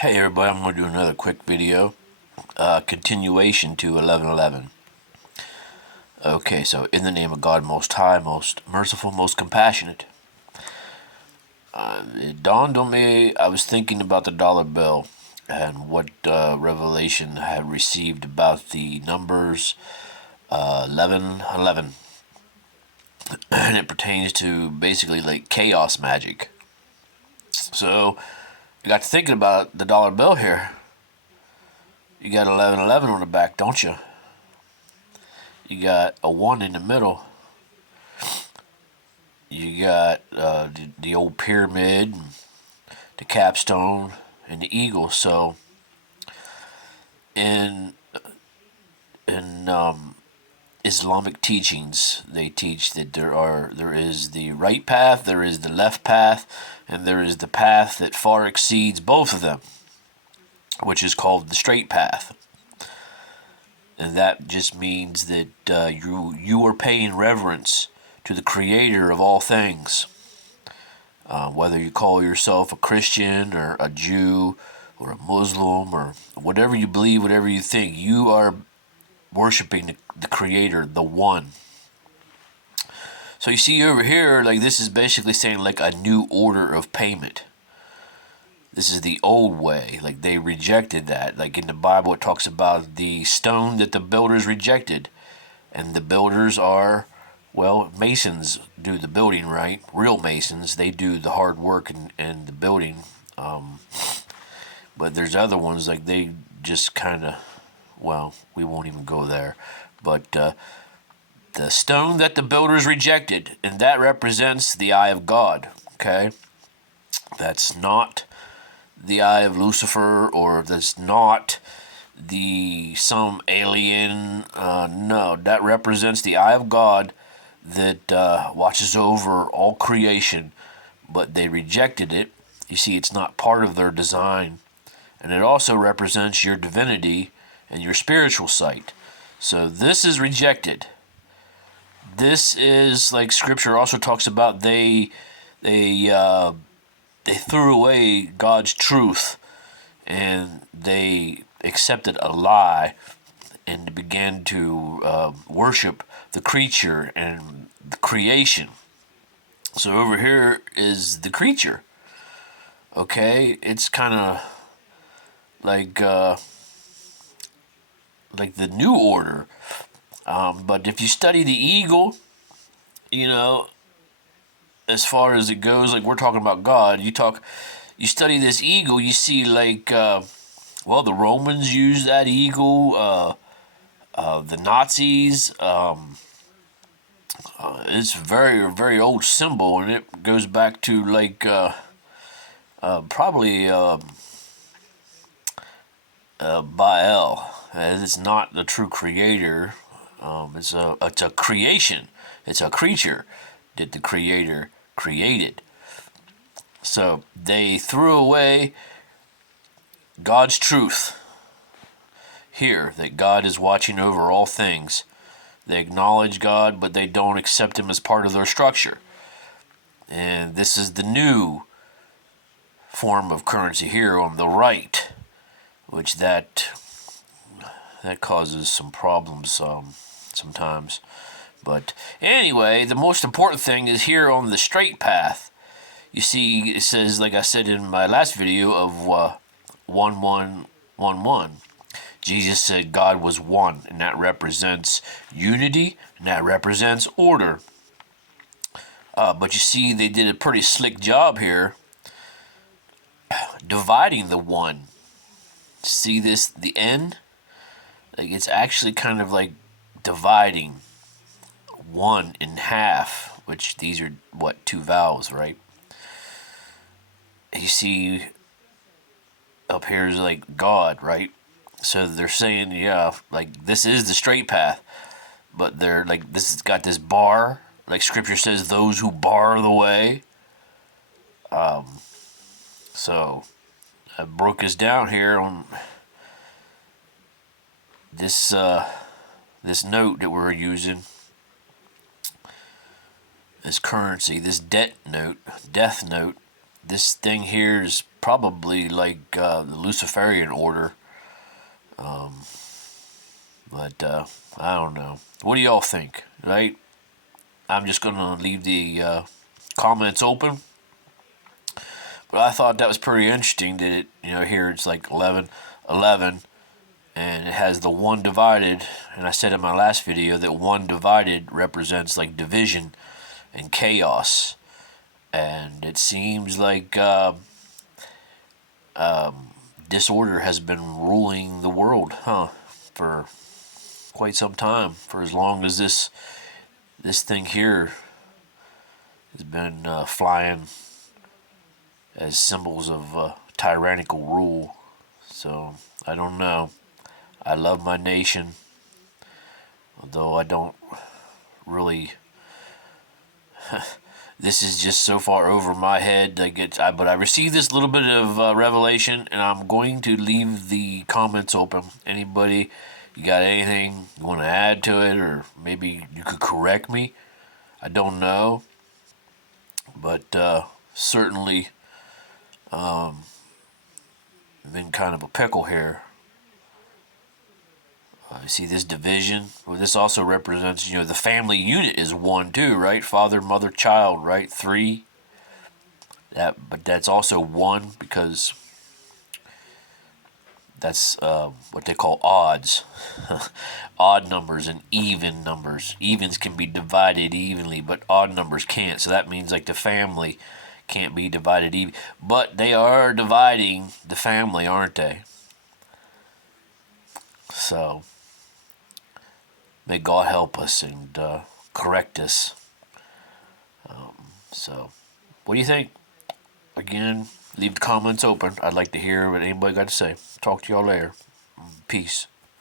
Hey everybody, I'm going to do another quick video, continuation to 11:11. Okay, so in the name of God Most High, Most Merciful, Most Compassionate. It dawned on me, I was thinking about the dollar bill and what Revelation had received about the numbers 11:11. And it pertains to basically like chaos magic. So, I got to thinking about the dollar bill here. You got 11:11 on the back, don't you? You got a 1 in the middle. You got the old pyramid, the capstone, and the eagle. So, in Islamic teachings, they teach that there is the right path, there is the left path, and there is the path that far exceeds both of them, which is called the straight path. And that just means that you are paying reverence to the Creator of all things. Whether you call yourself a Christian or a Jew or a Muslim or whatever you believe, whatever you think, you are worshiping the Creator, the One. So you see over here, like this is basically saying like a new order of payment. This is the old way. Like they rejected that. Like in the Bible, it talks about the stone that the builders rejected. And the builders are, well, masons do the building, right? Real masons, they do the hard work and the building. But there's other ones, like they just kind of, well, we won't even go there. But the stone that the builders rejected, and that represents the eye of God, okay? That's not the eye of Lucifer, or that's not some alien. No, that represents the eye of God that watches over all creation, but they rejected it. You see, it's not part of their design, and it also represents your divinity and your spiritual sight. So this is rejected. This is like Scripture also talks about. They threw away God's truth, and they accepted a lie and began to worship the creature and the creation. So over here is the creature. Okay, it's kind of like the new order. But if you study the eagle, you know, as far as it goes, like we're talking about God, you study this eagle, you see like, well, the Romans used that eagle, the Nazis, it's a very, very old symbol, and it goes back to like, probably, Baal, as it's not the true creator. It's a creation. It's a creature that the Creator created. So they threw away God's truth here, that God is watching over all things. They acknowledge God, but they don't accept Him as part of their structure. And this is the new form of currency here on the right, which that causes some problems sometimes. But anyway, the most important thing is here on the straight path. You see, it says, like I said in my last video of 1111, Jesus said God was one, and that represents unity, and that represents order. But you see, they did a pretty slick job here dividing the one. See this, the N? Like it's actually kind of like dividing one in half, which these are what, two vowels, right? You see up here is like God, right? So they're saying, yeah, like this is the straight path, but they're like, this has got this bar, like Scripture says, those who bar the way. So I broke this down here on this this note that we're using, this currency, this death note, this thing here is probably like the Luciferian order. But I don't know. What do y'all think? Right? I'm just gonna leave the comments open. But I thought that was pretty interesting that here it's like 11, 11, and it has the one divided. And I said in my last video that one divided represents like division and chaos. And it seems like disorder has been ruling the world, huh? For quite some time, for as long as this thing here has been flying as symbols of tyrannical rule. So I don't know. I love my nation, although I don't really. This is just so far over my head. But I received this little bit of revelation, and I'm going to leave the comments open. Anybody, you got anything you want to add to it, or maybe you could correct me? I don't know, but certainly I'm in kind of a pickle here. You see this division. Well, this also represents, the family unit is one too, right? Father, mother, child, right? Three. But that's also one because that's what they call odds. Odd numbers and even numbers. Evens can be divided evenly, but odd numbers can't. So that means like the family can't be divided even. But they are dividing the family, aren't they? So may God help us and correct us. So, what do you think? Again, leave the comments open. I'd like to hear what anybody got to say. Talk to y'all later. Peace.